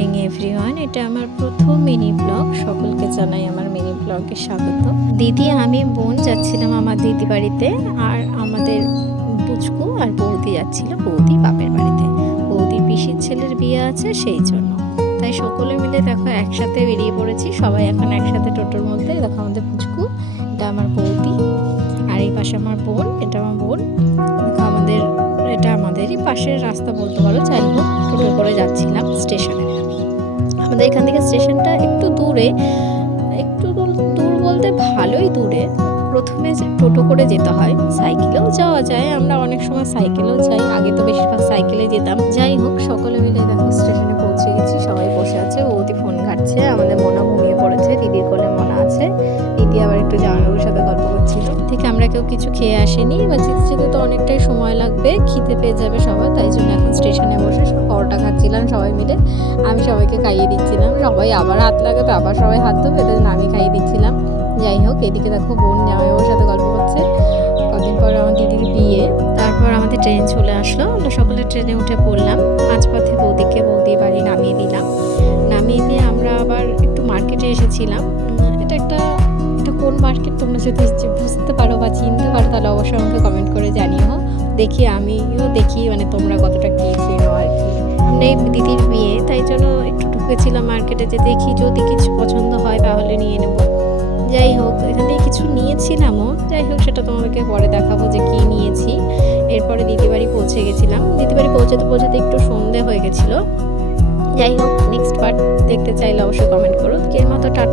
Morning everyone. এটা আমার প্রথম মিনি ব্লগ। সকলকে জানাই আমার মিনি ব্লগে স্বাগত। দিদি, আমি, বোন যাচ্ছিলাম আমার দিদি বাড়িতে, আর আমাদের পুচকু আর বৌদি যাচ্ছিল বৌদি বাপের বাড়িতে। বৌদি পিসির ছেলের বিয়ে আছে, সেই জন্য তাই সকলে মিলে দেখো একসাথে বেরিয়ে পড়েছি। সবাই এখন একসাথে টোটোর মধ্যে। দেখো আমাদের পুচকু, এটা আমার বৌদি, আর এই পাশে আমার বোন, এটা আমার বোন। দেখো আমাদের, এটা আমাদেরই পাশের রাস্তা বলতে পারো। যাই হোক, টোটো করে যাচ্ছিলাম স্টেশনে। আমাদের এখান থেকে স্টেশনটা একটু দূরে, একটু দূর বলতে ভালোই দূরে। প্রথমে টোটো করে যেতে হয়, সাইকেলেও যাওয়া যায়, আমরা অনেক সময় সাইকেলেও যাই। আগে তো বেশিরভাগ সাইকেলে যেতাম। যাই হোক, সকলে মিলে দেখো স্টেশনে পৌঁছে গেছি। সবাই বসে আছে, বৌদি ফোন ঘাটছে, আমাদের মনা ঘুমিয়ে পড়েছে, দিদির কোলে মনা আছে। দিদি আবার একটু জামাইবাবুর সাথে গল্প করছিল। ঠিক আমরা কেউ কিছু খেয়ে আসিনি, এবার যেতে যেতে তো অনেকটাই সময় লাগবে, খিদে পেয়ে যাবে সবাই। তাই জন্য এখন স্টেশনে বসে পরোটা খাচ্ছিলাম সবাই মিলে। আমি সবাইকে খাইয়ে দিচ্ছিলাম। সবাই আবার হাত লাগাবে, আবার সবাই হাত ধোবে, এদের আমি খাইয়ে দিচ্ছিলাম। যাই হোক, এদিকে দেখো বোন জামাইবাবুর সাথে গল্প করছে। কদিন পর আমার দিদির বিয়ে। তারপর আমাদের ট্রেন চলে আসলো, আমরা সকলে ট্রেনে উঠে পড়লাম। মাঝপথে বৌদি বাড়ি নামিয়ে দিলাম। নামিয়ে দিয়ে আমরা আবার একটু মার্কেটে এসেছিলাম। এটা কোন মার্কেট তোমরা যদি বুঝতে পারো বা চিনতে পারো তাহলে অবশ্যই আমাকে কমেন্ট করে জানিও। আমিও দেখি মানে তোমরা কতটা কি চেনো আর কি। আমরা এই দিদির বিয়ে, তাই জন্য একটু ঢুকেছিলাম মার্কেটে, যে দেখি যদি কিছু পছন্দ হয় তাহলে নিয়ে নেব। যাই হোক, এখান থেকে কিছু নিয়েছিলামও। যাই হোক, সেটা তোমাদেরকে পরে দেখাবো যে কি নিয়েছি। এরপরে দিদি বাড়ি পৌঁছে গেছিলাম। দিদি বাড়ি পৌঁছাতে একটু সন্ধে হয়ে গেছিলো। যাই হোক, নেক্সট পার্ট দেখতে চাইলে অবশ্যই কমেন্ট করো। কে মতো টাটা।